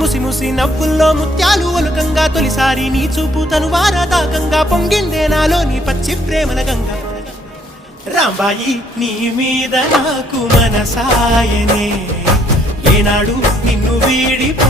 ముసి ముసి నవ్వుల్లో ముత్యాలు ఒలుకంగా తొలిసారి నీ చూపు తను వారదాకంగా పొంగిందే నాలో నీ పచ్చి ప్రేమల గంగా రాంబాయి నీ మీద నాకు మనసాయనే ఏనాడు నిన్ను వీడిపో